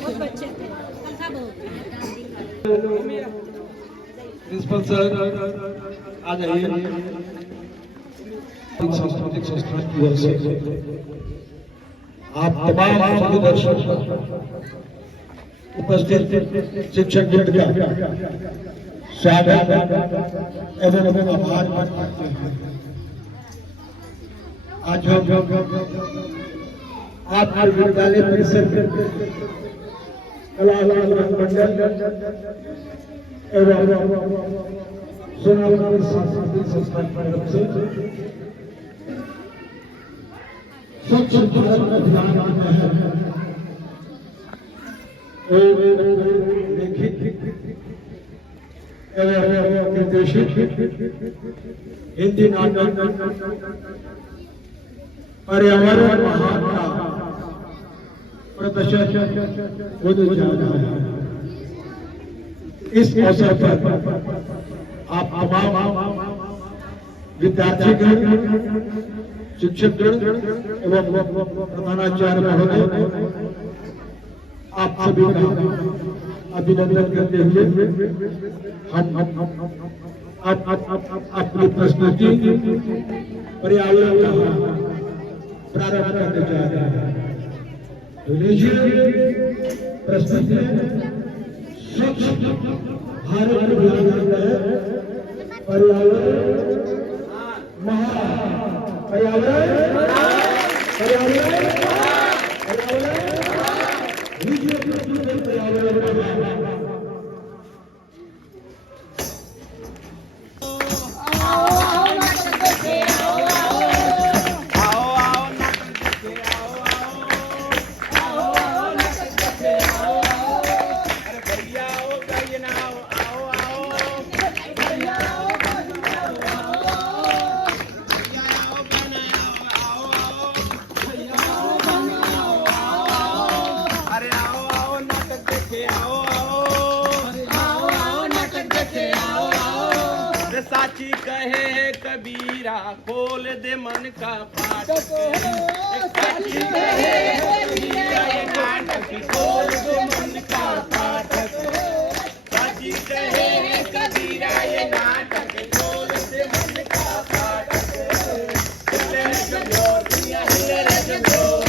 बहुत अच्छे थे, कल था बहुत। प्रिंसिपल सर आ जाइए। सांस्कृतिक संस्था की ओर से आप तमाम सभी दर्शक उपस्थित शिक्षक वृंद का स्वागत एवं आभार करते हैं। आज हम आपके विद्यालय परिसर कला मंडल एवं सोनापुर सांस्कृतिक संस्था की तरफ से स्वच्छ भारत अभियान के तहत लिखित एवं निर्देशित हिंदी नाटक पर्यावरण महान का प्रदर्शन होने जा रहा है। इस अवसर पर आप तमाम विद्यार्थीगण, शिक्षकगण एवं प्रधानाचार्य महोदय आप सभी का अभिनंदन करते हुए हम अपनी प्रस्तुति पर्यावरण प्रारंभ करने जा रहे हैं। तो लीजिए प्रस्तुति स्वच्छ भारत अभियान के तहत पर्यावरण साची कहे कबीरा खोल दे मन का फाटक। साची कहे कबीरा ये नाटक खोल दे मन का फाटक। साची कहे कबीरा ये नाटक खोल दे मन का फाटक। हिले रे जगोर दुनिया हिले रे जगोर,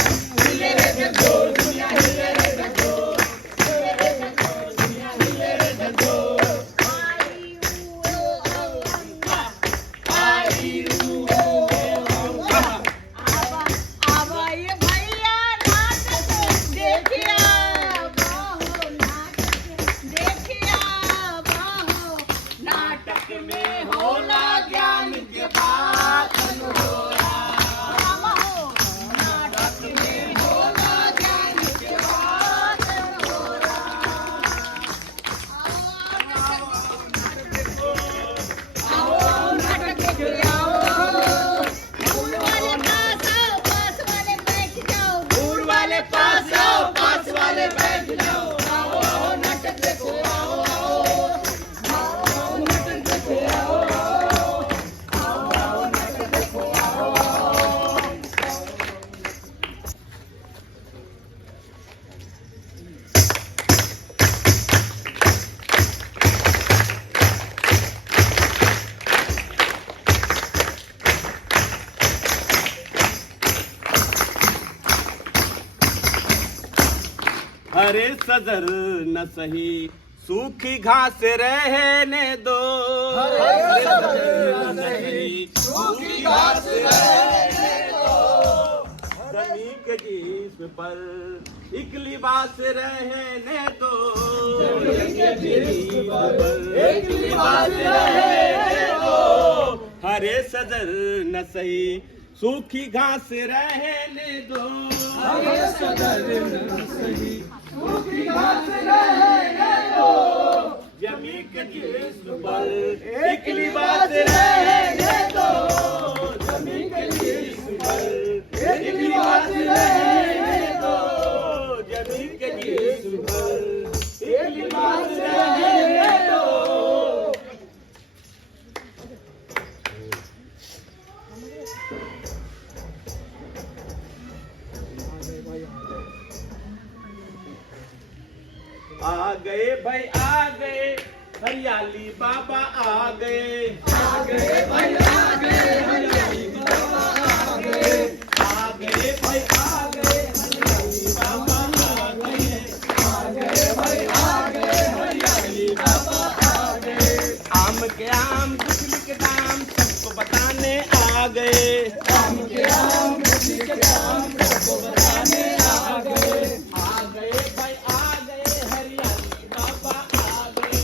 हिले रे जगोर दुनिया हिले रे जगोर, हिले रे जगोर दुनिया हिले रे जगोर। हरे सजर न सही सूखी घास रहने दो, हरे सजर न सही सूखी घास रहने दो। जमीन के जिस्म पर एक लिबास रहने दो, जमीन के जिस्म पर एक लिबास रहने दो। हरे सजर न सही सूखी घास रहने दो, हरे सजर न सही सूखी घास रहने दो। जमीन के जिस्म पर एक लिबास रहने दो, जमीन के जिस्म पर एक लिबास रहने दो। जमीन के जिस्म पर एक लिबास रहने दो। गए भाई आ गए, हरियाली बाबा आ गए। आ गए भाई आ गए, हरियाली बाबा आ गए। आ गए भाई आ गए, हरियाली बाबा आ गए। आ गए भाई आ गए, हरियाली बाबा आ गए। आम के आम गुठली के दाम सबको बताने आ गए। आम के आम गुठली के दाम सबको बताने आ गए। आ गए भाई आ गए, हरियाली बाबा आ गए।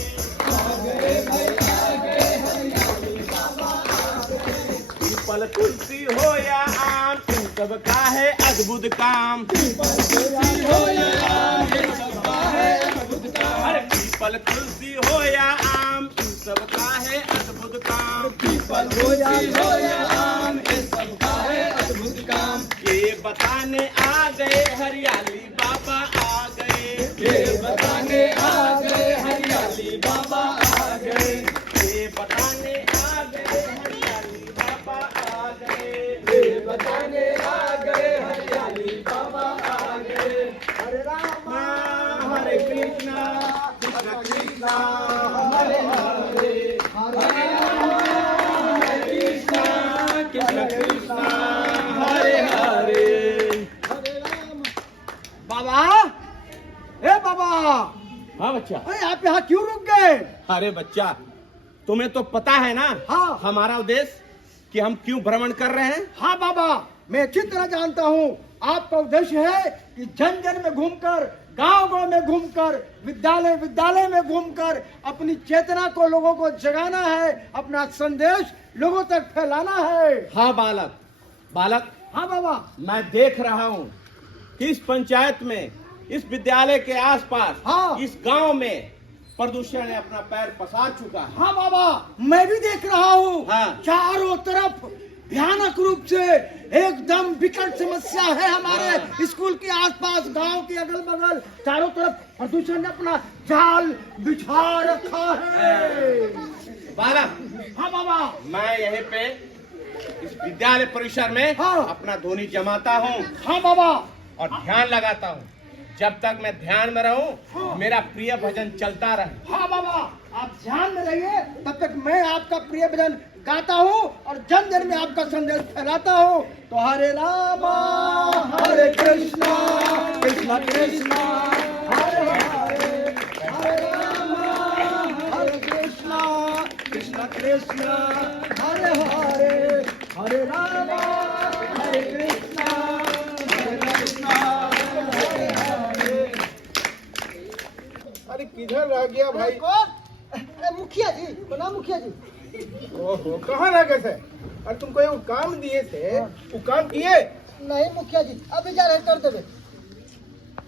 आ गए भाई आ गए, हरियाली बाबा आ गए। पीपल तुलसी हो या आम, इन सब का है अद्भुत काम। पीपल तुलसी हो या आम, ये सबका है अद्भुत काम। अरे पीपल तुलसी हो या आम, इन सब का है अद्भुत काम। पीपल तुलसी हो या आम, ये सबका है अद्भुत काम। ये बताने आ गए, हरियाली बाबा आ गए। ये बताने आ गए, हरियाली बाबा आ गए। ये बताने आ गए, हरियाली बाबा आ गए। ये बताने आ गए, हरियाली बाबा आ गए। हरे राम हरे कृष्णा कृष्ण कृष्णा हरे हरे, हरे राम हरे कृष्णा कृष्ण कृष्णा हरे हरे। हरे राम। बाबा, ए बाबा, हाँ बच्चा। अरे आप यहाँ क्यों रुक गए? अरे बच्चा, तुम्हें तो पता है ना हाँ। हमारा उद्देश्य कि हम क्यों भ्रमण कर रहे हैं। हाँ बाबा, मैं अच्छी तरह जानता हूँ। आपका उद्देश्य है कि जन जन में घूमकर, गांव गांव में घूमकर, विद्यालय विद्यालय में घूमकर अपनी चेतना को लोगों को जगाना है, अपना संदेश लोगों तक फैलाना है। हाँ बालक, बालक, हाँ बाबा। मैं देख रहा हूँ कि इस पंचायत में, इस विद्यालय के आसपास, हाँ। इस गांव में प्रदूषण ने अपना पैर पसार चुका है। हाँ बाबा, मैं भी देख रहा हूँ। हाँ। चारों तरफ भयानक रूप से एकदम विकट समस्या है। हमारे स्कूल के आसपास, गांव के अगल बगल, चारों तरफ प्रदूषण ने अपना जाल बिछा रखा है। बालक, हाँ बाबा। मैं यहीं पे इस विद्यालय परिसर में हाँ। अपना ध्वनि जमाता हूँ हाँ बाबा। और ध्यान लगाता हूँ। जब तक मैं ध्यान में रहूं, मेरा प्रिय भजन चलता रहे। हाँ बाबा, आप ध्यान में रहिए, तब तक मैं आपका प्रिय भजन गाता हूँ और जन जन में आपका संदेश फैलाता हूँ। तो हरे रामा हरे कृष्णा कृष्णा कृष्णा हरे हरे, हरे रामा हरे कृष्णा कृष्णा कृष्णा हरे हरे, हरे रामा हरे कृष्णा हरे कृष्णा हरे हरे। अरे किधर रह गया भाई? अरे मुखिया जी, बना मुखिया जी। ओहो, कहाँ रह गए थे? अरे तुमको ये काम दिए थे, वो काम किए? नहीं मुखिया जी, अभी जा रहे कर देवे।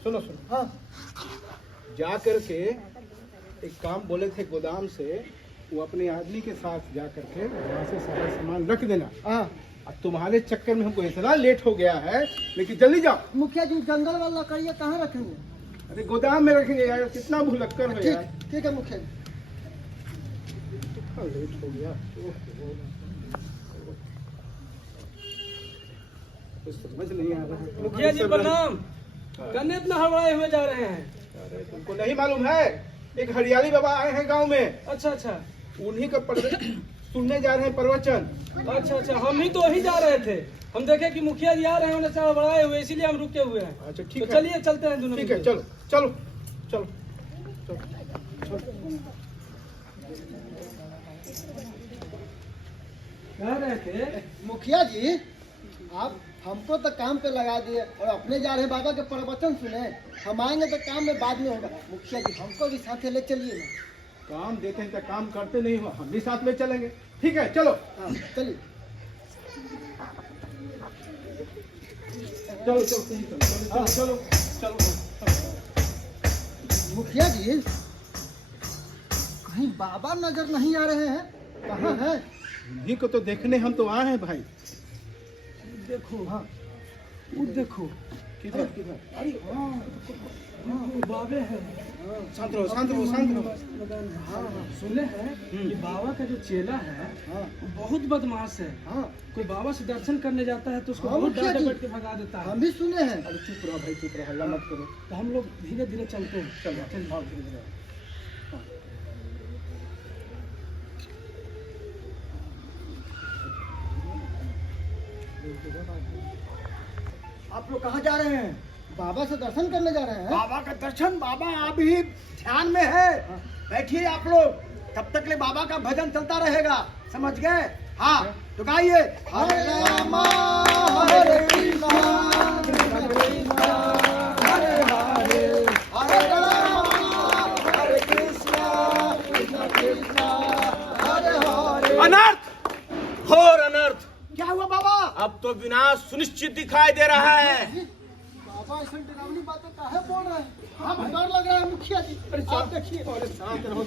सुनो सुनो, हाँ जा करके एक काम बोले थे गोदाम से, वो अपने आदमी के साथ जा करके वहाँ से सारा सामान रख देना। हाँ। अब तुम्हारे चक्कर में हमको इतना लेट हो गया है, लेकिन जल्दी जाओ। मुखिया जी, जंगल वाला करिए कहाँ रखेंगे? अरे गोदाम में रखेंगे यार, कितना भुलक्कर हो यार। ठीक, ठीक है मुखिया जी। कितना लेट हो गया। ओहो। कुछ समझ नहीं आ रहा है। मुखिया जी प्रणाम। कन्ने इतना हड़बड़ाए हुए जा रहे हैं? अरे तुमको नहीं मालूम है, एक हरियाली बाबा आए हैं गांव में, अच्छा अच्छा उन्हीं का सुनने जा रहे हैं प्रवचन। अच्छा अच्छा, हम ही तो वही जा रहे थे। हम देखे कि मुखिया जी आ रहे हैं, उन्हें हड़बड़ाए हुए, इसीलिए हम रुके हुए हैं। अच्छा तो ठीक है, चलिए चलते हैं दोनों। ठीक है, चलो चलो चलो। कह रहे थे मुखिया जी, आप हमको तो काम पे लगा दिए और अपने जा रहे हैं बाबा के प्रवचन सुने। हम आएंगे तो काम में बाद में होगा। मुखिया जी, हमको भी साथ ले चलिए ना। काम देते हैं तो काम करते नहीं हो, हम भी साथ में चलेंगे। ठीक है चलो। हाँ चलिए। चलो चलो चलो चलो चलो चलो। मुखिया जी, कहीं बाबा नजर नहीं आ रहे हैं, कहाँ हैं? उन्हीं को तो देखने हम तो आए हैं भाई। देखो, हाँ वो देखो, किधर किधर? अरे बाबे है। शांत रहो शांत रहो शांत रहो। सुने हैं कि बाबा का जो चेला है हाँ बहुत बदमाश है। हाँ कोई बाबा से दर्शन करने जाता है तो उसको हाँ, बहुत मुखिया डांट जी। डपट के भगा देता है। हम भी सुने हैं। अरे चुप रहो भाई चुप रहो हल्ला मत करो। तो हम लोग धीरे धीरे चलते हैं। चलो आओ धीरे धीरे। आप लोग कहाँ जा रहे हैं? बाबा से दर्शन करने जा रहे हैं? बाबा का दर्शन, बाबा अभी ध्यान में है। बैठिए आप लोग, तब तक ले बाबा का भजन चलता रहेगा, समझ गए? हाँ तो गाइए, हरे रामा हरे कृष्णा कृष्ण कृष्णा हरे हरे, हरे रामा हरे कृष्णा कृष्ण कृष्णा हरे हरे। अनर्थ, घोर अनर्थ। क्या हुआ बाबा? अब तो विनाश सुनिश्चित दिखाई दे रहा है। बाबा ऐसा डरावनी बातें काहे बोल रहे हैं? हमें डर लग रहा है मुखिया जी। आप देखिए। अरे शांत रहो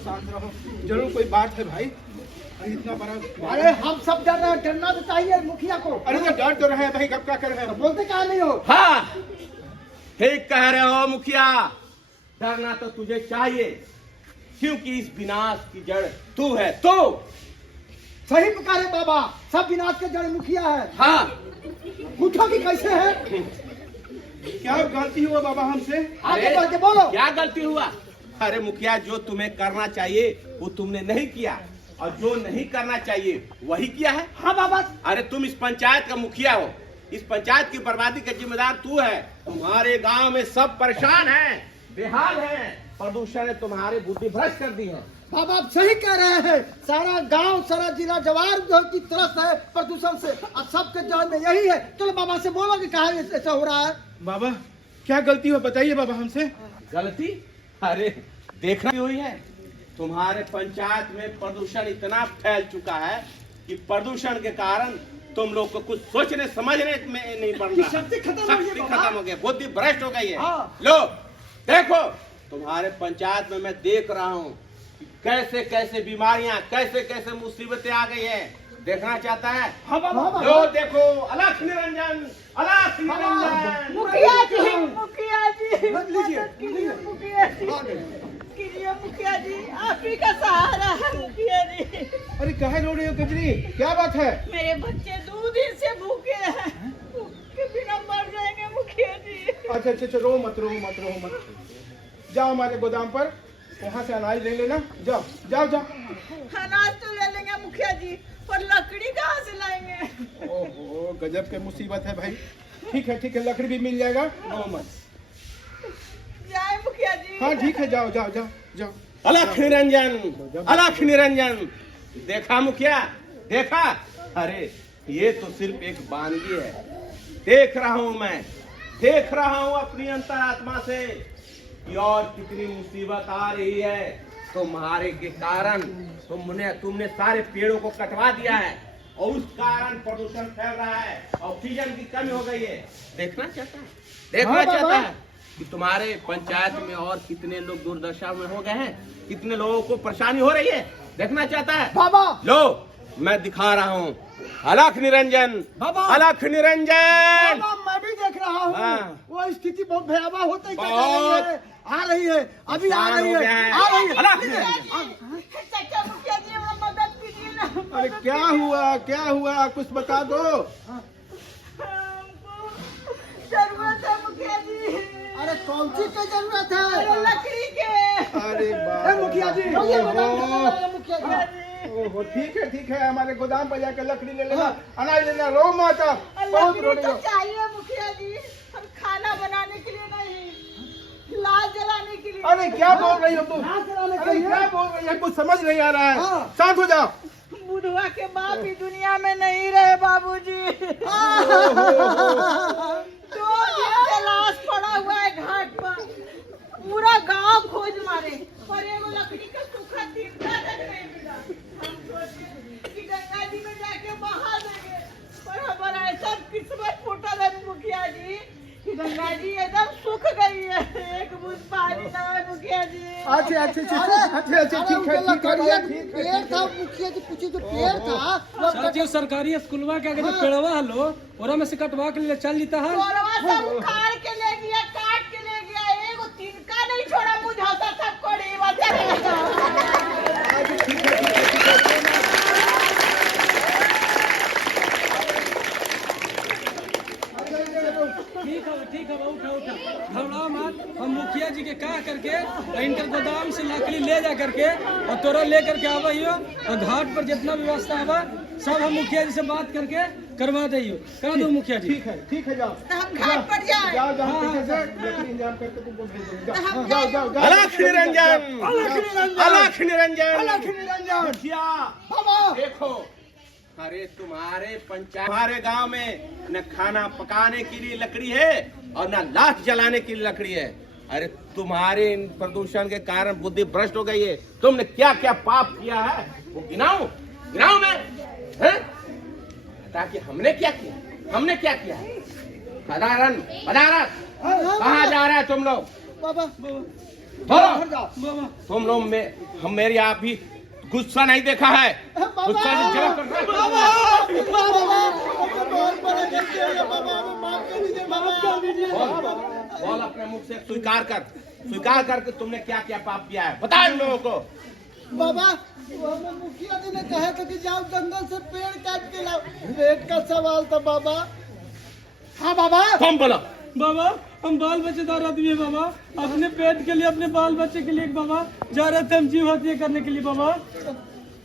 जरूर कोई बात है भाई। अरे इतना बड़ा अरे हम सब डर रहे हैं, डरना तो चाहिए मुखिया को। अरे तो डर तो रहे हैं भाई कब क्या कर रहे हैं? बोलते क्या नहीं हो? हाँ, ठीक कह रहे हो मुखिया। डरना तो तुझे चाहिए, क्योंकि इस विनाश की जड़ तू है। तू सही पुकारे बाबा, सब विनाश के जड़ मुखिया है। हाँ, पूछो कि कैसे है? क्या गलती हुआ बाबा हमसे? आगे बढ़ के बोलो। क्या गलती हुआ? अरे मुखिया, जो तुम्हें करना चाहिए वो तुमने नहीं किया, और जो नहीं करना चाहिए वही किया है। हाँ बाबा। अरे तुम इस पंचायत का मुखिया हो, इस पंचायत की बर्बादी का जिम्मेदार तू है। तुम्हारे गांव में सब परेशान हैं, बेहाल हैं। प्रदूषण ने तुम्हारी बुद्धि भ्रष्ट कर दी है। बाबा आप सही कह रहे हैं, सारा गांव सारा जिला जवार जो की तरफ है प्रदूषण से, और सबके जड़ में यही है। चलो बाबा से बोलो कि कहा ऐसा हो रहा है। बाबा क्या गलती हुआ बताइए बाबा हमसे। गलती? अरे देखना हुई है, तुम्हारे पंचायत में प्रदूषण इतना फैल चुका है कि प्रदूषण के कारण तुम लोग को कुछ सोचने समझने में नहीं पड़ रहा। शक्ति खत्म हो गई शक्ति बाबा। खत्म हो गई, बुद्धि भ्रष्ट हो गई है। हाँ। लो देखो, तुम्हारे पंचायत में मैं देख रहा हूँ कि कैसे कैसे बीमारियां, कैसे कैसे मुसीबतें आ गई है। देखना चाहता है? हाँ बाबा। लो देखो, अलख निरंजन, अलख निरंजन। मुखिया जी, मुखिया जी, लीजिए, मदद कीजिए मुखिया जी, कीजिए मुखिया जी, आप ही का सहारा है मुखिया जी। अरे काहे रो रही हो कजरी? क्या बात है? मेरे बच्चे 2 दिन से भूखे हैं, भूख के बिना मर जाएंगे मुखिया जी। अच्छा रो मत जाओ हमारे गोदाम पर, वहाँ से अनाज ले लेना। जाओ। अनाज तो ले लेंगे मुखिया जी, पर लकड़ी कहाँ से लाएंगे? ओहो गजब के मुसीबत है भाई। ठीक है लकड़ी भी मिल जाएगा, रो मत। जाए मुखिया जी। हाँ ठीक है जाओ। अलख निरंजन, अलख निरंजन। देखा मुखिया, देखा? अरे ये तो सिर्फ एक वानगी है। देख रहा हूँ अपनी अंतरात्मा से कि और कितनी मुसीबत आ रही है तुम्हारे के कारण। तुमने सारे पेड़ों को कटवा दिया है, और उस कारण प्रदूषण फैल रहा है, ऑक्सीजन की कमी हो गई है। देखना चाहता है कि तुम्हारे पंचायत में और कितने लोग दुर्दशा में हो गए हैं, कितने लोगों को परेशानी हो रही है। देखना चाहता है? बाबा लो मैं दिखा रहा हूँ, अलख निरंजन, बाबा। अलख निरंजन। बाबा मैं भी देख रहा हूँ। हाँ। वो स्थिति बहुत भयावह होती है, बहुत। आ रही है, अभी आ नुकसान रही हो गया है, है। आ रही है। अलख लीजिए। निरंजन। चाचा मुखिया जी, हमारा मदद कीजिए ना। अरे क्या हुआ कुछ बता दो। हमको जरूरत है मुखिया जी। अरे कौन सी की जरूरत है? अरे लकड़ी के। अरे ए, मुखिया जी। मुखिया जी। ओहो ठीक है हमारे गोदाम पर जाकर लकड़ी ले लेना, अनाज लेना। रो मत आप, बहुत रो लकड़ी रही तो हो। चाहिए मुखिया जी, हम खाना बनाने के लिए नहीं, लाल जलाने के लिए। अरे क्या बोल रही हो तुम? लाश जलाने के अरे लिए? क्या बोल रही है? कुछ समझ नहीं आ रहा है। हाँ। शांत हो जाओ। बुधवा के बाप ही दुनिया में नहीं रहे बाबूजी। 2 दिन से लाश पड़ा हुआ है घाट पर, पूरा गांव खोज मारे, पर एगो लकड़ी का सूखा तिनका तक नहीं मिला। हम सोचे कि गंगा जी में जाके बहा देंगे, पर हमारा ऐसा किस्मत फूटल है मुखिया जी कि गंगा जी एकदम सूख गई है, एक बूंद पानी ना है मुखिया जी। अच्छा ठीक है पेड़ था मुखिया जी, पूछिए जो पेड़ था साथियों, सरकारी स्कूलवा के आगे जो पेड़वा हलो, ओरा में से कटवा के ले चल लेता है। गोरवा सब उखाड़ के ले ठीक है उठा उठा घबराओ मत। हम मुखिया जी के कह करके इनकर गोदाम से लकड़ी ले जा करके और तोरा ले करके आवा हियो और घाट पर जितना व्यवस्था आवा सब हम मुखिया जी से बात करके करवा दियो। करा दो मुखिया जी। ठीक है जाओ तो हम घाट पर जाए। जाओ जाओ पीछे से लकड़ी इंतजाम करके तुमको भेज देंगे। जाओ जाओ जाओ अलख निरंजन, अलख निरंजन, अलख निरंजन, अलख निरंजन। मुखिया बाबा देखो, अरे तुम्हारे पंचायत हमारे गांव में न खाना पकाने के लिए लकड़ी है और न लाश जलाने के लिए लकड़ी है। अरे तुम्हारे इन प्रदूषण के कारण बुद्धि भ्रष्ट हो गई है। तुमने क्या क्या पाप किया है वो गिनाओ मैं, हैं? ताकि हमने क्या किया है? पदारत कहाँ जा रहा है तुम लोग? बाबा बोलो, तुम लोग में हम मेरी आप भी गुस्सा नहीं देखा है। गुस्सा नहीं जला बोल अपने मुख से स्वीकार कर तुमने क्या क्या पाप किया है, बता इन लोगों को। बाबा हमें मुखिया जी ने कहा था कि जाओ जंगल से पेड़ काट के लाओ, पेट का सवाल था बाबा। हाँ बाबा तुम बोलो। बाबा हम बाल बच्चेदार आदमी है बाबा, अपने पेट के लिए अपने बाल बच्चे के लिए बाबा जा रहे थे हम जीव हत्या करने के लिए बाबा।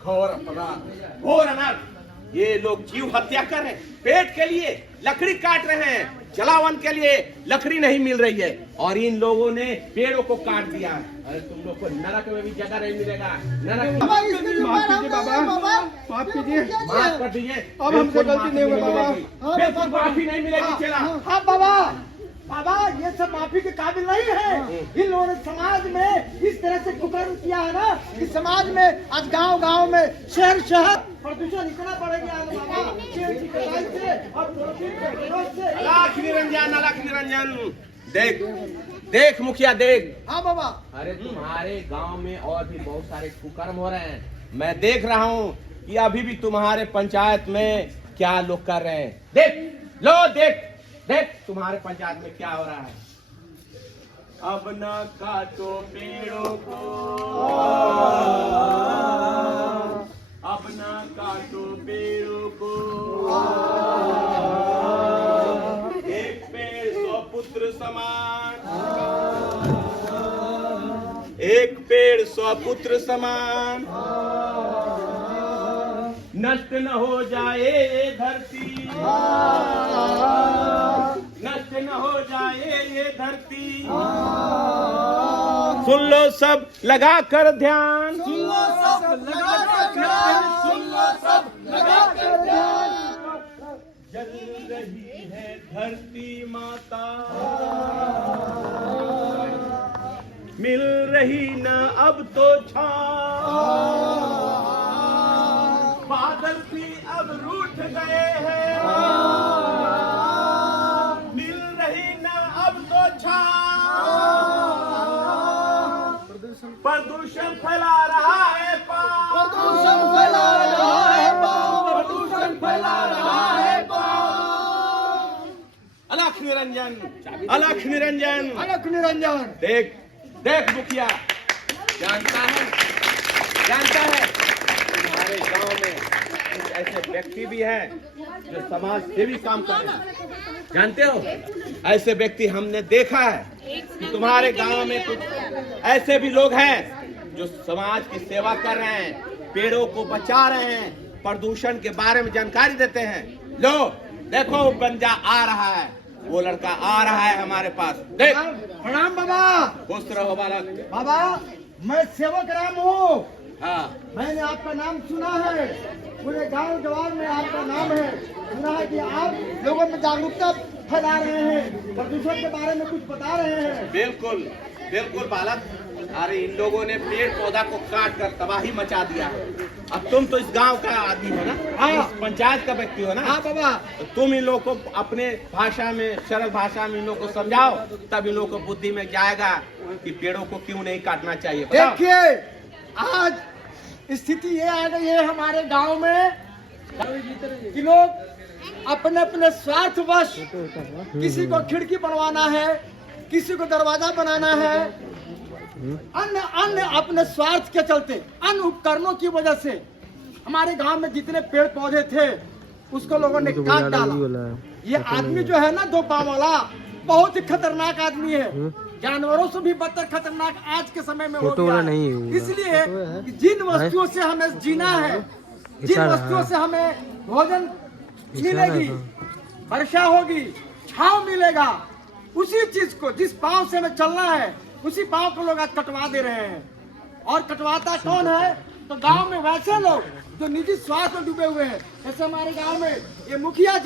घोर अपराध, घोर अनर्थ। ये लोग जीव हत्या कर रहे हैं, पेट के लिए लकड़ी काट रहे हैं, जलावन के लिए लकड़ी नहीं मिल रही है और इन लोगों ने पेड़ों को काट दिया। अरे तुम लोग को नरक में भी जगह नहीं मिलेगा। नरक बाबा इसके जिम्मेदार हम बाबा, नहीं हैं, बाबा माफ कीजिए। माफ कर दीजिए। अब हमसे गलती नहीं होगी बाबा। बिल्कुल माफी नहीं मिलेगी। चला हाँ बाबा, बाबा ये सब माफी के काबिल नहीं है। इन लोगों ने समाज में इस तरह से कुकर्म किया है ना कि समाज में आज गांव में शहर प्रदूषण इतना बढ़ गया है बाबा, पेड़ की कटाई से और पॉलिथीन के प्रयोग से। अलख निरंजन, देख मुखिया देख। हाँ बाबा। अरे तुम्हारे गांव में और भी बहुत सारे कुकर्म हो रहे हैं। मैं देख रहा हूँ कि अभी भी तुम्हारे पंचायत में क्या लोग कर रहे हैं। देख तुम्हारे पंचायत में क्या हो रहा है। अब न काटो पेड़ों को, अब न काटो पेड़ों को, एक पेड़ 100 पुत्र समान, एक पेड़ 100 पुत्र समान। नष्ट न हो जाए ये धरती, नष्ट न हो जाए ये धरती। सुन लो सब लगा कर ध्यान, सुन लो सब लगा कर ध्यान। जल रही है धरती माता, मिल रही न अब तो छाँव। बादल भी अब रूठ गए हैं, मिल रही न अब तो छाँव। प्रदूषण फैला रहा है पाप, प्रदूषण फैला रहा है पाप, प्रदूषण फैला रहा है पाप। अलख निरंजन, अलख निरंजन, अलख निरंजन। देख मुखिया, जानता है तुम्हारे गांव में कुछ ऐसे व्यक्ति भी हैं जो समाज सेवी काम कर रहे हैं। जानते हो, ऐसे व्यक्ति हमने देखा है कि तुम्हारे गांव में कुछ ऐसे भी लोग हैं जो समाज की सेवा कर रहे हैं, पेड़ों को बचा रहे हैं, प्रदूषण के बारे में जानकारी देते हैं। लो देखो वो बंजा आ रहा है, वो लड़का आ रहा है हमारे पास। देख, प्रणाम बाबा। खुश रहो बालक। बाबा मैं सेवक राम हूँ। हाँ, मैंने आपका नाम सुना है, पूरे गांव जवाब में आपका नाम है। सुना है कि आप लोगों में जागरूकता फैला रहे हैं, प्रदूषण के बारे में कुछ बता रहे हैं। बिल्कुल बालक। अरे इन लोगों ने पेड़ पौधा को काट कर तबाही मचा दिया। अब तुम तो इस गांव का आदमी हो ना, हाँ। इस पंचायत का व्यक्ति हो ना। हाँ बाबा। तो तुम इन लोगों को अपने भाषा में, सरल भाषा में इन लोगों को समझाओ, तब इन लोगों को बुद्धि में जाएगा कि पेड़ों को क्यों नहीं काटना चाहिए। बताओ। देखिए आज स्थिति ये आ गई है हमारे गांव में कि लोग अपने अपने स्वार्थवश, किसी को खिड़की बनवाना है, किसी को दरवाजा बनाना है, अन्य अपने स्वार्थ के चलते, अन्य उपकरणों की वजह से हमारे गांव में जितने पेड़ पौधे थे उसको लोगों ने काट डाला। ये आदमी जो है ना 2 पाँव वाला, बहुत ही खतरनाक आदमी है, जानवरों से भी बदतर खतरनाक आज के समय में हो गया है। इसलिए कि जिन वस्तुओं से हमें जीना है, जिन वस्तुओं से हमें भोजन मिलेगी, वर्षा होगी, छांव मिलेगा, उसी चीज को, जिस पांव से हमें चलना है, उसी पांव को लोग आज कटवा दे रहे हैं। और कटवाता कौन है? तो गांव में वैसे लोग जो निजी स्वार्थ में डूबे हुए हैं। जैसे हमारे गांव में ये मुखिया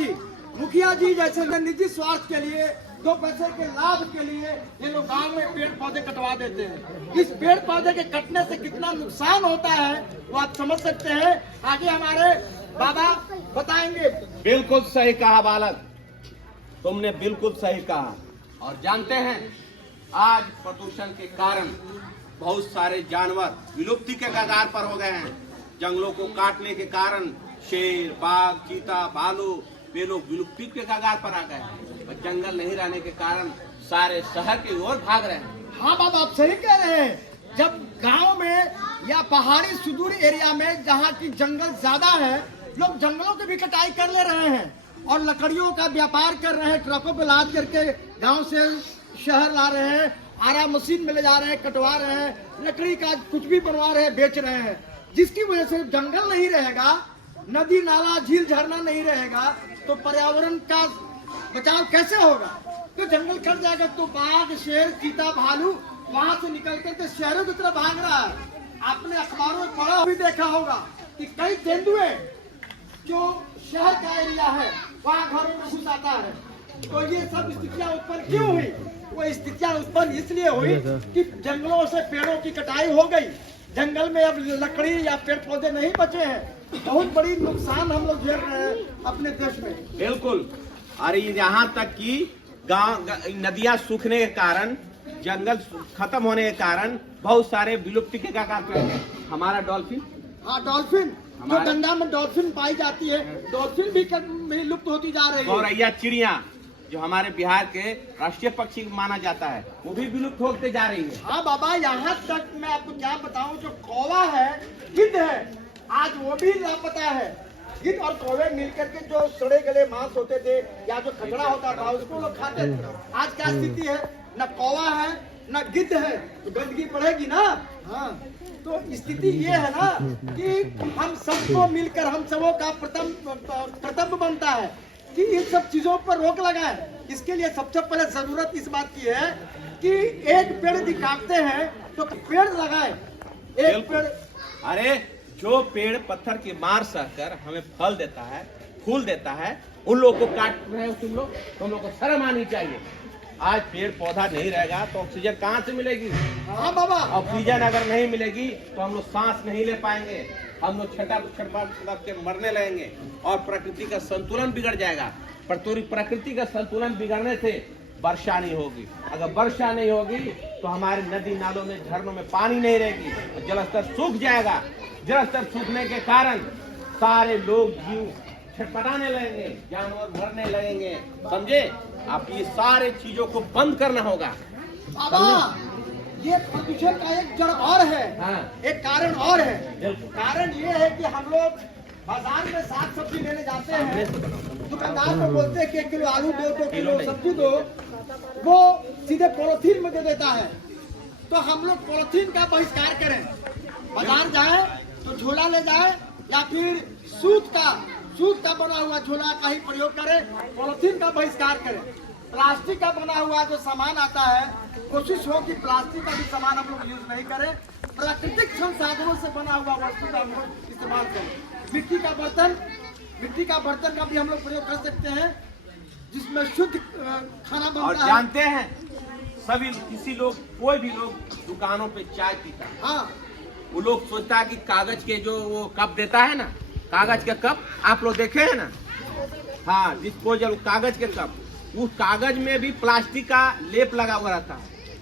जी जैसे निजी स्वार्थ के लिए, 2 पैसे के लाभ के लिए ये लोग गांव में पेड़ पौधे कटवा देते हैं। इस पेड़ पौधे के कटने से कितना नुकसान होता है वो आप समझ सकते हैं। आगे हमारे बाबा बताएंगे। बिल्कुल सही कहा बालक, तुमने बिल्कुल सही कहा। और जानते हैं, आज प्रदूषण के कारण बहुत सारे जानवर विलुप्ति के कगार पर हो गए हैं। जंगलों को काटने के कारण शेर, बाघ, चीता, भालू, वे लोग विलुप्ति के कगार पर आ गए हैं। और जंगल नहीं रहने के कारण सारे शहर की ओर भाग रहे हैं। हाँ बाबा, आप सही कह रहे हैं। जब गांव में या पहाड़ी सुदूर एरिया में जहाँ की जंगल ज्यादा है, लोग जंगलों की भी कटाई कर ले रहे हैं और लकड़ियों का व्यापार कर रहे हैं। ट्रकों पे लाद करके गांव से शहर ला रहे हैं, आरा मशीन में ले जा रहे हैं, कटवा रहे हैं, लकड़ी का कुछ भी बनवा रहे हैं, बेच रहे हैं। जिसकी वजह से जंगल नहीं रहेगा, नदी नाला झील झरना नहीं रहेगा, तो पर्यावरण का बचाव कैसे होगा? तो जंगल कट जाएगा तो बाघ, शेर, चीता, भालू वहां से निकल करके शहरों की तरफ भाग रहा है। आपने अखबारों में पढ़ा भी देखा होगा कि कई तेंदुए जो शहर का एरिया है वहाँ घरों में घुस आता है। तो ये सब स्थितियाँ उत्पन्न क्यों हुई? वो स्थितियाँ उत्पन्न इसलिए हुई कि जंगलों से पेड़ों की कटाई हो गई। जंगल में अब लकड़ी या पेड़ पौधे नहीं बचे हैं। बहुत बड़ी नुकसान हम लोग झेल रहे हैं अपने देश में। बिल्कुल। अरे यहाँ तक कि गांव नदियां सूखने के कारण, जंगल खत्म होने के कारण बहुत सारे विलुप्ति के कगार पर हैं। हमारा डॉल्फिन, हाँ डॉल्फिन, जो गंगा में डॉल्फिन पाई जाती है, डॉल्फिन भी लुप्त होती जा रही है। गौरैया चिड़िया जो हमारे बिहार के राष्ट्रीय पक्षी माना जाता है, वो भी विलुप्त होते जा रही है। हाँ बाबा, यहाँ तक मैं आपको क्या बताऊँ, जो कौवा है, गिद्ध है, आज वो भी लापता है। गिद्ध और कौवे मिलकर के जो सड़े गले मांस होते थे या जो कचरा होता था उसको लोग खाते थे। आज क्या स्थिति है? न कौवा है न गिद्ध है, तो गंदगी बढ़ेगी ना। हाँ, तो स्थिति ये है ना कि हम सबको मिलकर, हम सबों का कर्तव्य बनता है कि इन सब चीजों पर रोक लगाएं। इसके लिए सबसे पहले जरूरत इस बात की है कि एक पेड़ यदि काटते हैं तो पेड़ लगाएं। एक पेड़, अरे जो पेड़ पत्थर की मार सहकर हमें फल देता है, फूल देता है, उन लोगों को काट रहे हो तुम लोग को शर्म आनी चाहिए। आज पेड़ पौधा नहीं रहेगा तो ऑक्सीजन कहाँ से मिलेगी? हाँ बाबा, ऑक्सीजन अगर नहीं मिलेगी तो हम लोग सांस नहीं ले पाएंगे, हम लोग छटक के मरने लगेंगे और प्रकृति का संतुलन बिगड़ जाएगा। प्रकृति का संतुलन बिगड़ने से वर्षा नहीं होगी। अगर वर्षा नहीं होगी तो हमारे नदी नालों में, झरनों में पानी नहीं रहेगी, जलस्तर सूख जाएगा। जलस्तर सूखने के कारण सारे लोग जीव छटपटाने लगेंगे, जानवर मरने लगेंगे। समझे? आप ये सारे चीजों को बंद करना होगा। बाबा, ये प्रदूषण का एक जड़ और है। हाँ। एक कारण और है। कारण ये है कि हम लोग बाजार में साग सब्जी लेने जाते हैं, दुकानदार को बोलते हैं कि 1 किलो आलू दो, 2 किलो सब्जी दो, वो सीधे पॉलिथीन में दे देता है। तो हम लोग पॉलिथीन का बहिष्कार करें। बाजार जाए तो झोला ले जाए या फिर सूत का बना हुआ झोला का ही प्रयोग करें, पॉलिथीन का बहिष्कार करें। प्लास्टिक का बना हुआ जो सामान आता है, कोशिश हो कि प्लास्टिक का भी सामान हम लोग यूज नहीं करें। प्राकृतिक संसाधनों से बना हुआ वस्तु का हम लोग इस्तेमाल करें। मिट्टी का बर्तन का भी हम लोग प्रयोग कर सकते हैं, जिसमें शुद्ध खाना बनता है। और जानते हैं सभी, कोई भी लोग दुकानों पे चाय पीता है। हाँ, वो लोग सोचता है कि कागज के जो वो कप देता है ना, कागज के कप आप लोग देखे हैं ना? हाँ, डिस्पोजल कागज के कप, उस कागज में भी प्लास्टिक का लेप लगा हुआ रहता है।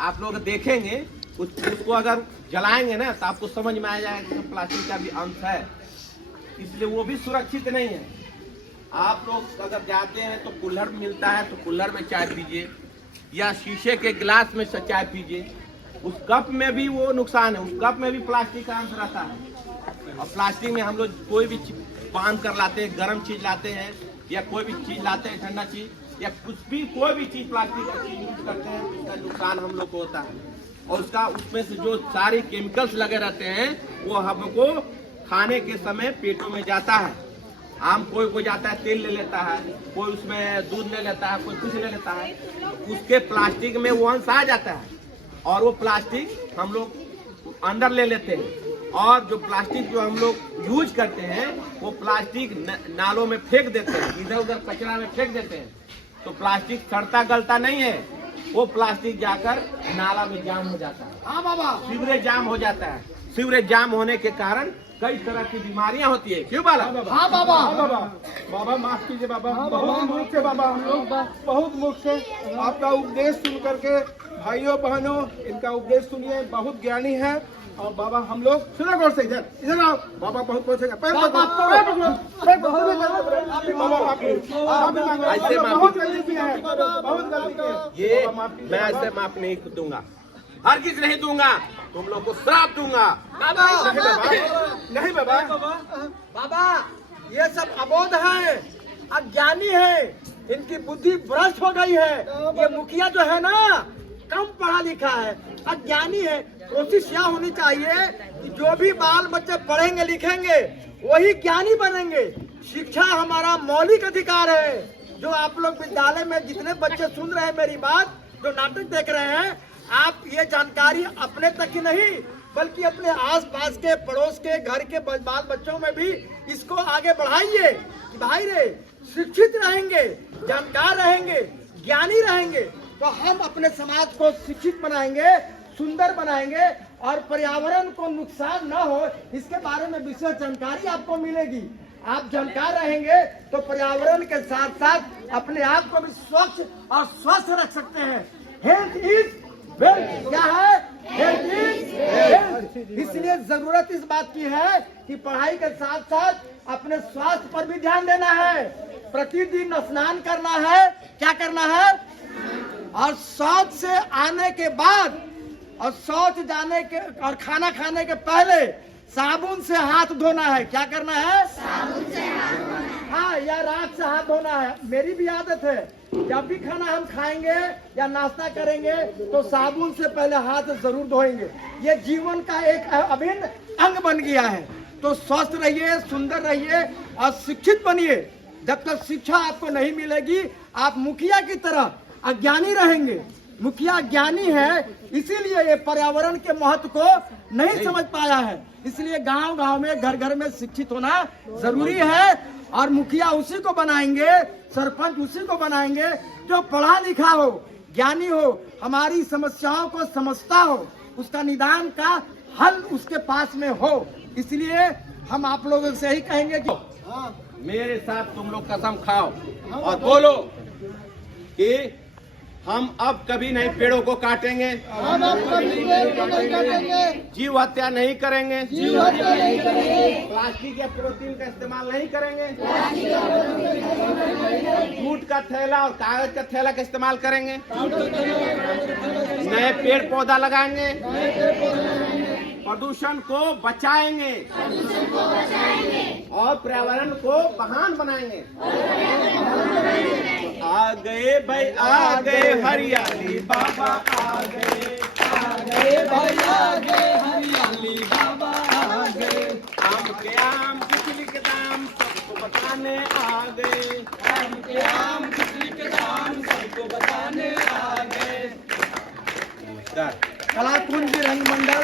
आप लोग देखेंगे, उसको अगर जलाएंगे ना तो आपको समझ में आ जाएगा कि प्लास्टिक का भी अंश है, इसलिए वो भी सुरक्षित नहीं है। आप लोग अगर जाते हैं तो कुल्हड़ मिलता है तो कुल्हड़ में चाय पीजिए, या शीशे के गिलास में से चाय पीजिए। उस कप में भी वो नुकसान है, उस कप में भी प्लास्टिक का अंश रहता है। और प्लास्टिक में हम लोग कोई भी बांध कर लाते हैं, गर्म चीज लाते हैं या कोई भी चीज लाते हैं, ठंडा चीज, या कुछ भी कोई भी चीज प्लास्टिक का चीज यूज करते हैं उसका नुकसान हम लोग को होता है। और उसका उसमें से जो सारे केमिकल्स लगे रहते हैं वो हमको खाने के समय पेटों में जाता है। आम कोई जाता है तेल ले लेता है, कोई उसमें दूध ले लेता है, कोई कुछ ले लेता है, उसके प्लास्टिक में वो अंश आ जाता है और वो प्लास्टिक हम लोग अंदर ले लेते हैं। और जो प्लास्टिक जो हम लोग यूज करते हैं वो प्लास्टिक नालों में फेंक देते हैं, इधर उधर कचरा में फेंक देते हैं। तो प्लास्टिक सड़ता गलता नहीं है, वो प्लास्टिक जाकर नाला में जाम हो जाता है। हाँ बाबा, सीवरेज जाम हो जाता है। सीवरेज जाम होने के कारण कई तरह की बीमारियां होती है। क्यों बाला? हाँ बाबा, बाबा माफ कीजिए बाबा, बहुत मुख से बाबा, हम लोग बहुत मुख से आपका उपदेश सुन करके, भाइयों बहनों इनका उपदेश सुनिए, बहुत ज्ञानी है। और बाबा हम लोग सुनो गौर से, इधर आओ बाबा, बहुत पहुंचेगा। बहुत गलती की है, बहुत गलती की है। ये मैं ऐसे माफ नहीं दूंगा, हर किसी नहीं दूंगा, तुम लोग को श्राप दूंगा। नहीं बाबा, बाबा ये सब अबोध है, अज्ञानी है, इनकी बुद्धि भ्रष्ट हो गई है। ये मुखिया जो है ना कम पढ़ा लिखा है, अज्ञानी है। कोशिश यह होनी चाहिए कि जो भी बाल बच्चे पढ़ेंगे लिखेंगे वही ज्ञानी बनेंगे। शिक्षा हमारा मौलिक अधिकार है। जो आप लोग विद्यालय में जितने बच्चे सुन रहे हैं मेरी बात, जो नाटक देख रहे हैं, आप ये जानकारी अपने तक ही नहीं बल्कि अपने आसपास के, पड़ोस के, घर के बाल बच्चों में भी इसको आगे बढ़ाइए कि भाई रे शिक्षित रहेंगे, जानकार रहेंगे, ज्ञानी रहेंगे तो हम अपने समाज को शिक्षित बनाएंगे, सुंदर बनाएंगे और पर्यावरण को नुकसान न हो इसके बारे में विशेष जानकारी आपको मिलेगी। आप जानकार रहेंगे तो पर्यावरण के साथ साथ अपने आप को भी स्वच्छ और स्वस्थ रख सकते हैं। हेल्थ इज वेल्थ, क्या है? Health is wealth. इसलिए जरूरत इस बात की है कि पढ़ाई के साथ साथ अपने स्वास्थ्य पर भी ध्यान देना है। प्रतिदिन स्नान करना है, क्या करना है? और शौच से आने के बाद और शौच जाने के और खाना खाने के पहले साबुन से हाथ धोना है। क्या करना है? साबुन से हाथ धोना है। हाँ, या राख से हाथ धोना है। मेरी भी आदत है, जब भी खाना हम खाएंगे या नाश्ता करेंगे तो साबुन से पहले हाथ जरूर धोएंगे। ये जीवन का एक अभिन्न अंग बन गया है। तो स्वस्थ रहिए, सुंदर रहिए और शिक्षित बनिए। जब तक शिक्षा आपको नहीं मिलेगी आप मुखिया की तरह अज्ञानी रहेंगे। मुखिया ज्ञानी है, इसीलिए ये पर्यावरण के महत्व को नहीं समझ पाया है। इसलिए गांव-गांव में, घर-घर में शिक्षित होना जरूरी है। और मुखिया उसी को बनाएंगे, सरपंच उसी को बनाएंगे जो पढ़ा लिखा हो, ज्ञानी हो, हमारी समस्याओं को समझता हो, उसका निदान का हल उसके पास में हो। इसलिए हम आप लोगों से ही कहेंगे कि मेरे साथ तुम लोग कसम खाओ और बोलो कि हम अब कभी नहीं पेड़ों को काटेंगे, हम अब कभी नहीं काटेंगे, जीव हत्या नहीं करेंगे, जीव हत्या नहीं करेंगे, प्लास्टिक या पॉलीथीन का इस्तेमाल नहीं करेंगे, जूट का थैला और कागज का थैला का इस्तेमाल करेंगे, नए पेड़ पौधा लगाएंगे, प्रदूषण को बचाएंगे और पर्यावरण को महान बनाएंगे। आ गए भाई, आ गए हरियाली बाबा, आ गए भाई आ गए हरियाली बाबा आ गए। आम के आम, बिजली के दाम सबको बताने आ गए, आम के आम, बिजली के दाम सबको बताने आ गए। कलाकुंज रंग मंडल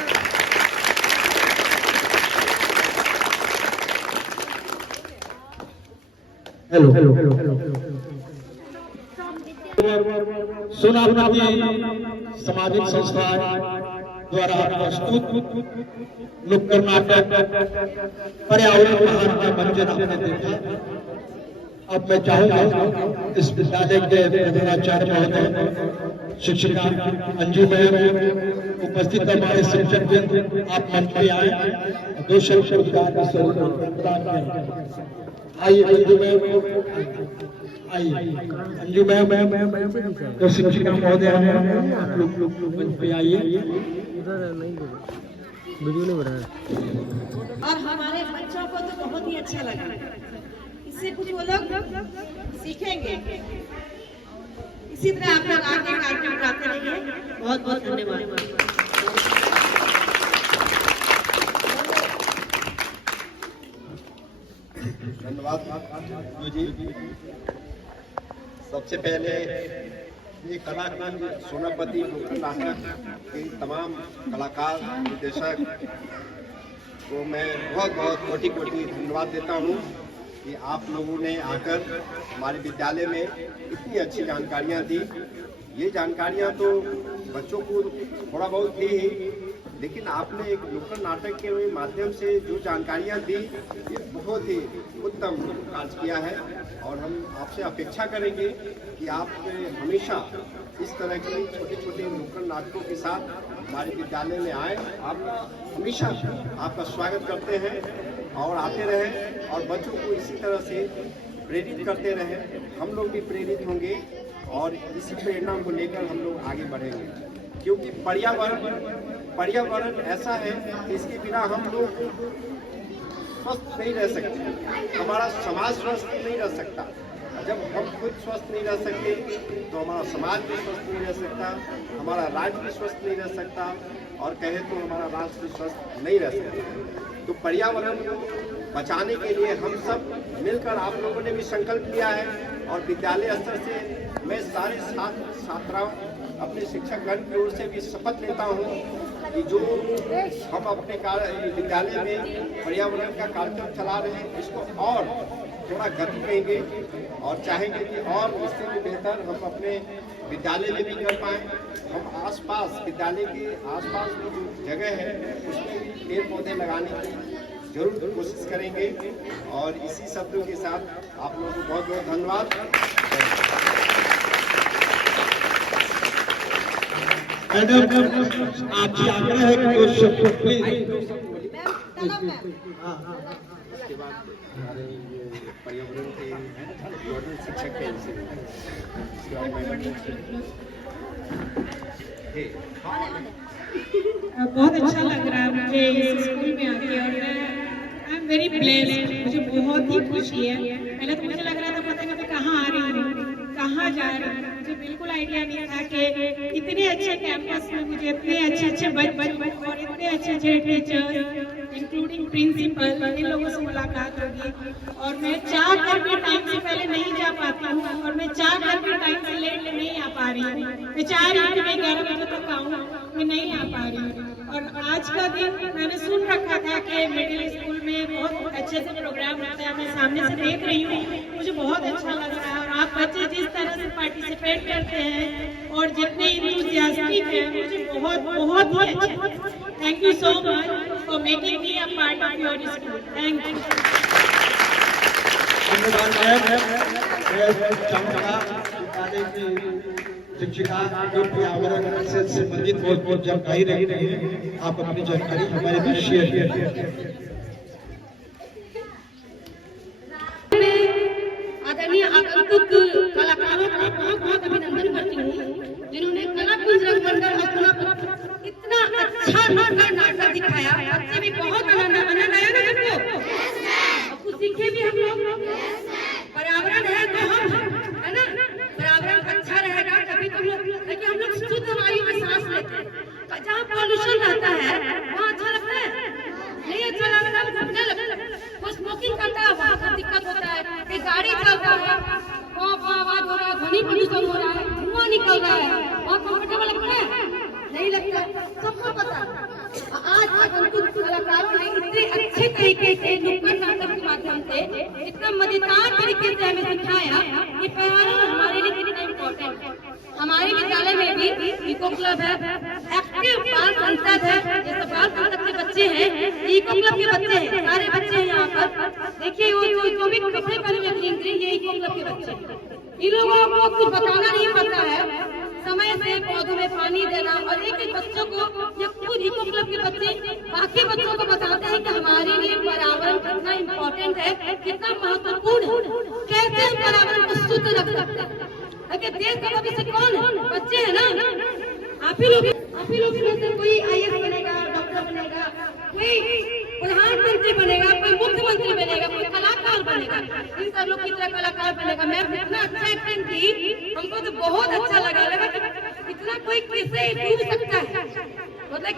सोनापुर सामाजिक संस्थाएं द्वारा प्रस्तुत नुक्कड़ नाटक पर्यावरण महान का मंजर आपने देखा। अब मैं चाहूंगा इस विद्यालय के प्रधानाचार्य महोदय, शिक्षिका अंजू मैम, उपस्थित हमारे शिक्षक वृंद, आप मंच पे आए, दो शब्द रोजगार का स्वरूप प्रदान करें। आइए अंजू मैम, आइए अंजू मैम, तो शिक्षिका महोदय आप लोग मंच पे आइए। और हमारे बच्चों को तो बहुत ही अच्छा लगा, इससे कुछ वो लोग सीखेंगे। इसी तरह आप लोग आगे कार्यक्रम कराते रहिए। बहुत बहुत धन्यवाद। धन्यवाद जी। सबसे पहले ये कलाकार सोनापति नुक्कड़ नाटक के तमाम कलाकार निर्देशक को मैं बहुत बहुत कोटि कोटि धन्यवाद देता हूँ कि आप लोगों ने आकर हमारे विद्यालय में इतनी अच्छी जानकारियाँ दी। ये जानकारियाँ तो बच्चों को थोड़ा बहुत दी ही, लेकिन आपने एक नुक्कड़ नाटक के माध्यम से जो जानकारियाँ दी ये बहुत ही उत्तम कार्य किया है। और हम आपसे अपेक्षा करेंगे कि आप हमेशा इस तरह के छोटे छोटे नुक्कड़ नाटकों के साथ हमारे विद्यालय में आए। आप हमेशा आपका स्वागत करते हैं और आते रहें और बच्चों को इसी तरह से प्रेरित करते रहें। हम लोग भी प्रेरित होंगे और इसी प्रेरणा को लेकर हम लोग आगे बढ़ेंगे, क्योंकि पर्यावरण ऐसा है कि इसके बिना हम लोग स्वस्थ नहीं रह सकते, हमारा समाज स्वस्थ नहीं रह सकता। जब हम खुद स्वस्थ नहीं रह सकते तो हमारा समाज भी स्वस्थ नहीं रह सकता, हमारा राज्य भी स्वस्थ नहीं रह सकता, और कहे तो हमारा राष्ट्र भी स्वस्थ नहीं रह सकता। तो पर्यावरण को बचाने के लिए हम सब मिलकर, आप लोगों ने भी संकल्प लिया है, और विद्यालय स्तर से मैं सारे छात्र छात्राओं अपने शिक्षकगण की ओर से भी शपथ लेता हूँ कि जो हम अपने विद्यालय में पर्यावरण का कार्यक्रम चला रहे हैं इसको और थोड़ा गति देंगे और चाहेंगे कि और इससे भी बेहतर हम अपने विद्यालय में भी कर पाएँ। हम आसपास विद्यालय के आसपास की जो जगह है उसमें भी पेड़ पौधे लगाने की जरूर कोशिश करेंगे। और इसी शब्दों के साथ आप लोगों को बहुत बहुत धन्यवाद। मैडम आपसे आग्रह है कि कुछ शब्द प्लीज। उसके बाद हमारे पर्यावरण के मॉडल शिक्षक के बहुत अच्छा लग रहा है मुझे इस स्कूल में आके, और आई एम वेरी ब्लेस्ड। मुझे बहुत ही खुशी है। पहले तो मुझे लग रहा था पता नहीं मैं कहाँ आ रही हूँ, कहाँ जा रही हूँ, मुझे बिल्कुल आइडिया नहीं था कि इतने अच्छे कैंपस में मुझे इतने अच्छे बच्चे और इतने अच्छे टीचर्स इंक्लूडिंग प्रिंसिपल, इन लोगों से मुलाकात होगी। और मैं चाह कर भी टाइम से पहले नहीं जा पाती हूँ, और मैं चाह कर भी टाइम से लेट नहीं आ पा रही हूँ। मैं चाह रही हूँ कि मैं 11 बजे तक आऊँ, मैं नहीं आ पा रही हूँ। और आज का दिन मैंने सुन रखा था कि मिडिल स्कूल में बहुत अच्छे से प्रोग्राम होता है, मैं सामने से देख रही हूँ, मुझे बहुत अच्छा लग रहा है। और आप बच्चे जिस तरह से पार्टिसिपेट करते हैं और जितने इंथुसियास्टिक हैं, मुझे बहुत ही अच्छा। Thank you so much for making me a part of your school. Thank you. शिक्षिका जो पर्यावरण से संबंधित बहुत जानकारी रही है, आप अपनी जानकारी हमारे बीच शेयर कीजिए। आदरणीय आगंतुक कलाकारों का बहुत बहुत अभिनंदन करती हूँ, जिन्होंने कलाकुंज रंगमंडल इतना अच्छा नाटक दिखाया। बच्चे भी बहुत आनंद आया ना सबको, कुछ सीखे भी हम लोग। पर्यावरण है तो हम है ना, पर्यावरण अच्छा रहेगा तभी तो हम लोग शुद्ध वायु में सांस लेते हैं। जहाँ पॉल्यूशन रहता है वहाँ अच्छा लगता है, नहीं अच्छा लगता। कोई स्मोकिंग करता है वहाँ का दिक्कत होता है, कहीं गाड़ी चल रहा है वहाँ आवाज हो रहा है, ध्वनि प्रदूषण हो रहा है, धुआं निकल रहा है, वहाँ कंफर्टेबल लगता है नहीं लगता, सबको पता। आज आगंतुक कलाकारों ने इतने अच्छे तरीके से नुक्कड़ नाटक के माध्यम से इतना मजेदार तरीके से हमें सिखाया कि पर्यावरण हमारे लिए कितना इम्पोर्टेंट है। हमारे विद्यालय में भी इको क्लब है, एक्टिव बाल संसद है, जैसे बाल संसद के बच्चे हैं, इको क्लब के बच्चे हैं, सारे बच्चे हैं यहाँ पर। देखिए वो जो भी कपड़े पहने हुए ये इको क्लब के बच्चे। इन लोगों को कुछ बताना नहीं पड़ता है, समय से पौधों में पानी देना, और एक एक बच्चों को खुद इको क्लब के बच्चे बाकी बच्चों को बताते हैं कि हमारे लिए पर्यावरण कितना इम्पोर्टेंट है, कितना महत्वपूर्ण है, कैसे हम पर्यावरण को शुद्ध रख सकते हैं। अगर देश का भविष्य कौन है? बच्चे हैं ना। आप ही लोग में से कोई IAS बनेगा, डॉक्टर बनेगा, कोई प्रधानमंत्री बनेगा, कोई मुख्यमंत्री बनेगा, कोई कलाकार कलाकार बनेगा, इन सब लोग की तरह कलाकार बनेगा। मैम इतना अच्छा एक्टिंग की, हमको तो बहुत अच्छा लगा इतना कोई कैसे डूब सकता है। मतलब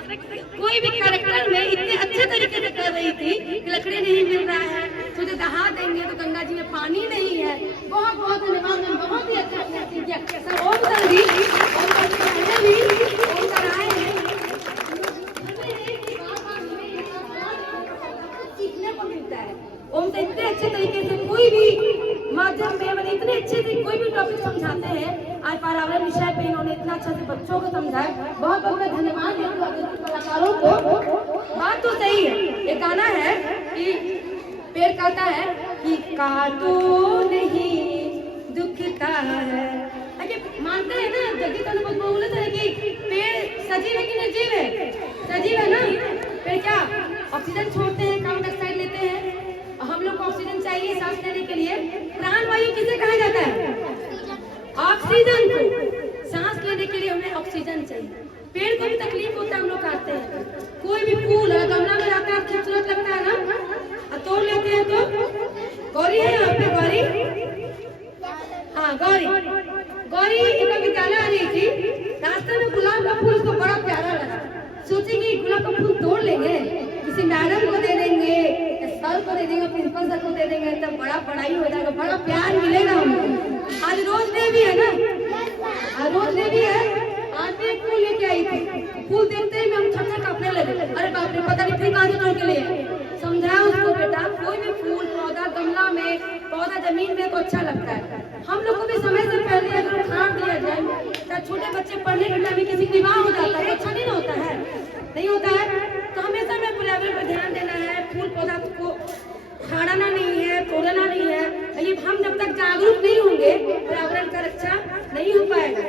कोई भी कैरेक्टर में इतने अच्छे तरीके से कर रही थी कि लकड़ी नहीं मिल रहा है, तुझे दहा देंगे तो गंगा जी में पानी नहीं है। बहुत बहुत धन्यवाद मैम, बहुत ही अच्छा एक्टिंग किया। सर ओम सर भी ओम सर आए हैं, सीखने को मिलता है। ओम से इतने अच्छे तरीके से कोई भी माध्यम में मतलब इतने अच्छे से कोई भी टॉपिक समझाते हैं। आज पर्यावरण विषय पे इन्होंने इतना अच्छा से बच्चों को समझाया, बहुत बहुत मैं धन्यवाद देती हूँ कलाकारों को। बात तो सही है, ये गाना है कि पेड़ कहता है कि काटो नहीं दुखता है। मानते हैं ना, जगदीश अनुपम बोले थे कि पेड़ सजीव है कि निर्जीव है? सजीव है ना। पेड़ क्या ऑक्सीजन छोड़ते हैं, कार्बन डाइऑक्साइड लेते हैं, और हम लोग को ऑक्सीजन चाहिए सांस लेने के लिए। प्राण वायु किसे कहा जाता है? ऑक्सीजन को। सांस लेने के लिए हमें ऑक्सीजन चाहिए। पेड़ को भी तकलीफ होता है, हम लोग काटते हैं। कोई भी फूल है गमला में रहता है, खूबसूरत लगता है ना, तोड़ लेते हैं तो गौरी है यहाँ पे, गौरी, हाँ गौरी एक विद्यालय आ रही थी, रास्ते में गुलाब का फूल उसको बड़ा प्यारा लगा। सोची कि गुलाब का फूल तोड़ लेंगे, किसी मैडम को दे देंगे, सर को दे देंगे, प्रिंसिपल सर को दे देंगे, तब बड़ा पढ़ाई हो जाएगा, बड़ा प्यार मिलेगा हमको। आज रोज डे भी है ना, आज रोज डे भी है। आज भी एक फूल लेके आई थी, फूल देखते ही हम छक्कर कांपने लगे, अरे बाप रे पता नहीं फिर कहाँ से तोड़ के लिए। समझाया उसको, बेटा कोई भी फूल पौधा गमला में, पौधा जमीन में तो अच्छा लगता है। हम लोग को भी समय से पहले अगर उखाड़ दिया जाए, तो छोटे बच्चे पढ़ने के टाइम में किसी विवाह हो जाता है, अच्छा नहीं होता है, नहीं होता है। तो हमेशा में पर्यावरण पर ध्यान देना है, फूल पौधा को उखाड़ना नहीं है, तोड़ना नहीं है। हम जब तक जागरूक नहीं होंगे पर्यावरण का रक्षा नहीं हो पाएगा।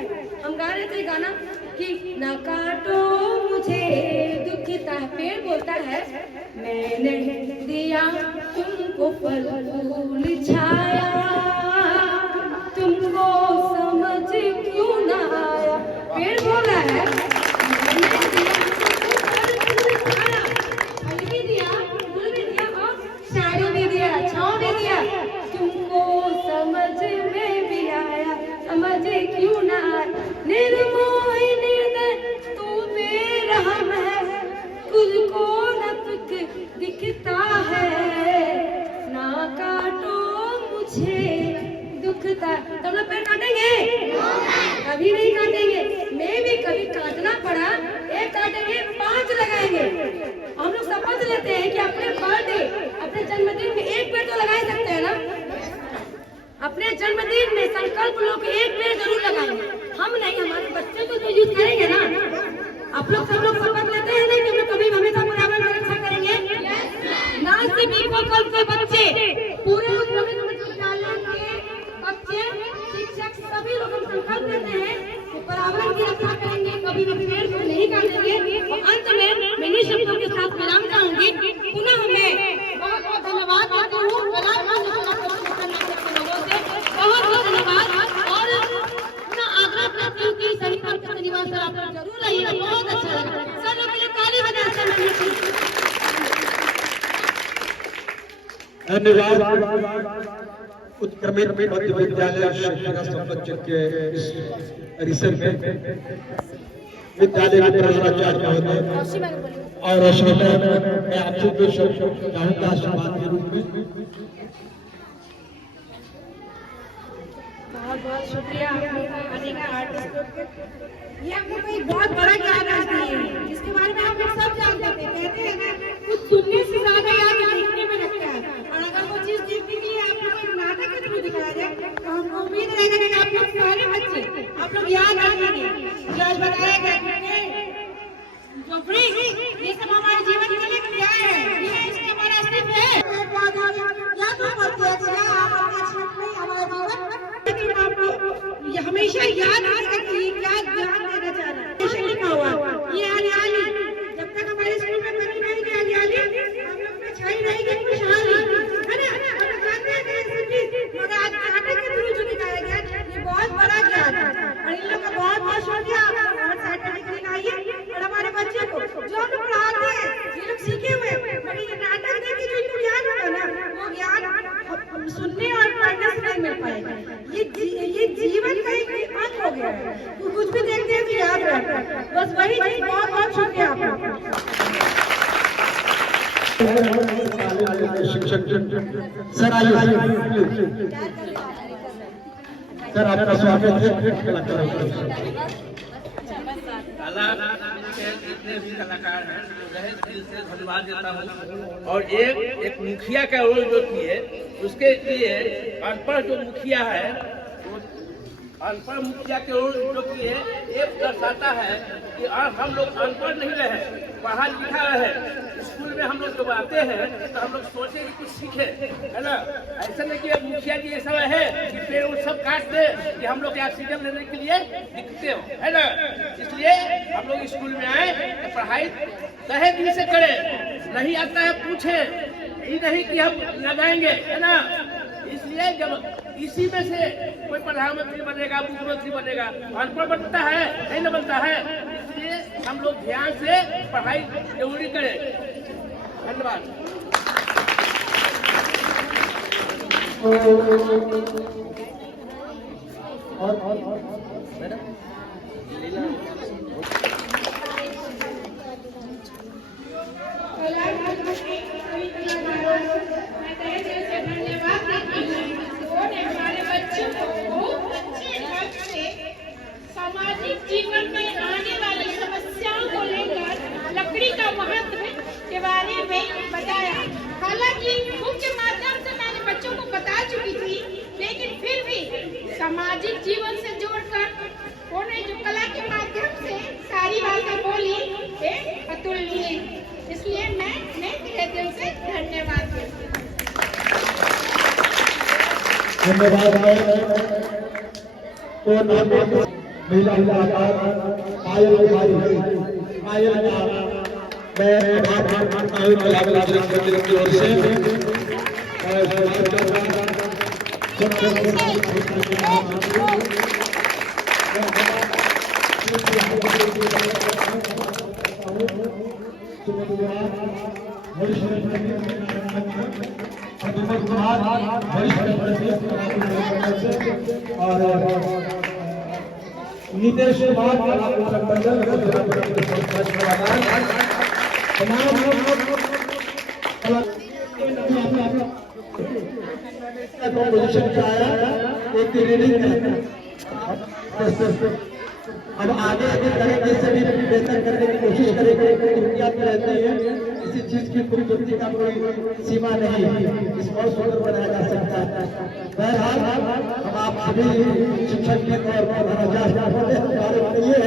हम गा रहे थे गाना कि ना काटो मुझे दुखता है। पेड़ बोलता है मैंने दिया तुमको फल फूल छाया, तुमको समझ क्यों ना आया। पेड़ बोल रहा है मैंने दिया तुमको फल फूल छाया, फल भी दिया, फूल भी दिया, और छाया भी दिया, छाँव भी दिया, तुमको समझ में भी आया, समझ क्यों ना आया। निर्मोह निर्दय तू बेरहम है, खुद को न तुझ दिखता है, ना काटो मुझे दुखता। तो हम लोग पेड़ काटेंगे? कभी नहीं काटेंगे। मैं भी कभी काटना पड़ा, एक काटेंगे 5 लगाएंगे। हम लोग शपथ लेते हैं कि अपने बर्थडे, अपने जन्मदिन में एक पेड़ तो लगा ही सकते हैं ना। अपने जन्मदिन में संकल्प लो कि एक पेड़ जरूर लगाएंगे। हम नहीं, हमारे बच्चे को जो यूज करेंगे ना। आप लोग सब लोग शपथ लेते हैं ना कि हम लोग कभी हमेशा पर्यावरण की रक्षा करेंगे। ना सिर्फ इको क्लब के बच्चे, पूरे विद्यालय के बच्चे, शिक्षक, सभी लोग हम संकल्प लेते हैं कि पर्यावरण की रक्षा करेंगे, कभी भी पेड़ को नहीं काटेंगे। और अंत में मैं इन्हीं शब्दों के साथ विराम चाहूंगी। पुनः मैं बहुत बहुत धन्यवाद देती हूँ बहुत बहुत धन्यवाद, और अपना आग्रह करती हूँ कि शनिवार के शनिवार सर आप लोग जरूर आइएगा, बहुत अच्छा लगा। सर लोग के लिए ताली बजाते धन्यवाद। उत्क्रमित मध्य विद्यालय शिक्षा संरक्षक के इस परिसर में विद्यालय के प्रधानाचार्य महोदय और श्रोता मैं आप सबको चाहूंगा आशीर्वाद के रूप में। बहुत बहुत शुक्रिया आने का आर्टिस्ट। ये आपको कोई बहुत बड़ा ज्ञान आता है जिसके बारे में आप लोग सब जानते हैं। कहते हैं ना कुछ सुनने से ज्यादा याद देखने में लगता है, और अगर वो चीज देखने के लिए आप लोग को नाटक के थ्रू दिखाया जाए तो हमको उम्मीद रहेगा कि आप लोग सारे बच्चे आप लोग याद रखेंगे। जो आज बताया गया ये सब हमारे जीवन के लिए क्या है, ये इसका हमारा अस्तित्व है। या तो ये हमेशा याद रखेगा कि ये क्या ज्ञान देना चाह रहा है। लिखा हुआ ये हरियाली जब तक हमारे स्कूल में बनी रहेगी, हरियाली हम लोग में छाई रहेगी, खुशहाली है ना। हम जानते हैं मगर आज नाटक के थ्रू जो दिखाया गया ये बहुत बड़ा ज्ञान है, और इन लोग का बहुत बहुत शुक्रिया। और सर्टिफिकेट आइए और हमारे बच्चे को जो हम लोग पढ़ाते हैं ये लोग सीखे हुए, मगर ये नाटक देख के जो इनको ज्ञान होगा ना वो ज्ञान ये जीवन का एक अंग हो गया है। तो कुछ भी देखते हैं तो याद रहता है। बस वही चीज। बहुत बहुत शुक्रिया आपका। शिक्षक सर आइए सर, आपका स्वागत है। जितने भी कलाकार हैं तहे दिल से धन्यवाद देता हूँ। और एक मुखिया का रोल जो किए उसके लिए अनपढ़ जो मुखिया है, अनपढ़ मुखिया के रोल जो किए ये दर्शाता है कि हम लोग अनपढ़ नहीं रहे, पढ़ा लिखा रहे। स्कूल में हम लोग जब आते हैं तो हम लोग सोचे कि कुछ सीखे, है ना। ऐसा नहीं कि अब मुखिया जी ऐसा है कि पेड़ उड़ सब काट दे कि हम लोग ऑक्सीजन लेने के लिए दिखते हो, है ना। इसलिए हम लोग स्कूल में आए तो पढ़ाई तहे दिल से करें, नहीं आता है पूछे, ये नहीं कि हम लगाएंगे, है ना। इसलिए जब इसी में से कोई प्रधानमंत्री बनेगा, मुख्यमंत्री बनेगा, अनपढ़ बनता है नहीं न बनता है। इसलिए हम लोग ध्यान से पढ़ाई जरूरी करें। धन्यवाद। सामाजिक जीवन में आने वाली समस्याओं को लेकर लकड़ी का महत्व के बारे में बताया। हालांकि मुख्य माध्यम से मैंने बच्चों को बता चुकी थी, लेकिन फिर भी सामाजिक जीवन से जोड़कर उन्होंने जो कला के माध्यम से सारी बातें बोली वे अतुलनीय। इसलिए मैं तहे दिल से धन्यवाद देती हूँ। धन्यवाद। महिला पायल पायल मैं आभार मानता हूँ की ओर से। और नीतीश कुमार पोजिशन क्या आया, एक अब आगे तरीके से भी बेहतर करने की कोशिश करेंगे। रहती है किसी चीज की खूबसूरती का कोई सीमा नहीं, इसको और सुंदर बनाया जा सकता है। बहरहाल हम आप सभी शिक्षक के तौर पर हमारे लिए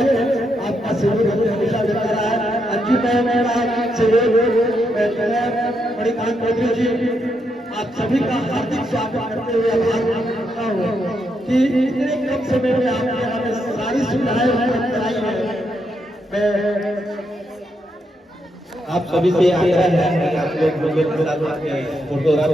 आपका सहयोग हमेशा देता रहा है। अच्छी मेरा सहयोग मणिकांत चौधरी जी, आप सभी का हार्दिक स्वागत करते हुए आभार मानता हूँ कि इतने कम समय में आपने हमें सारी सुविधाएं कराई है। आप सभी से आग्रह है कि आप लोग के साथ फोटोग्राफ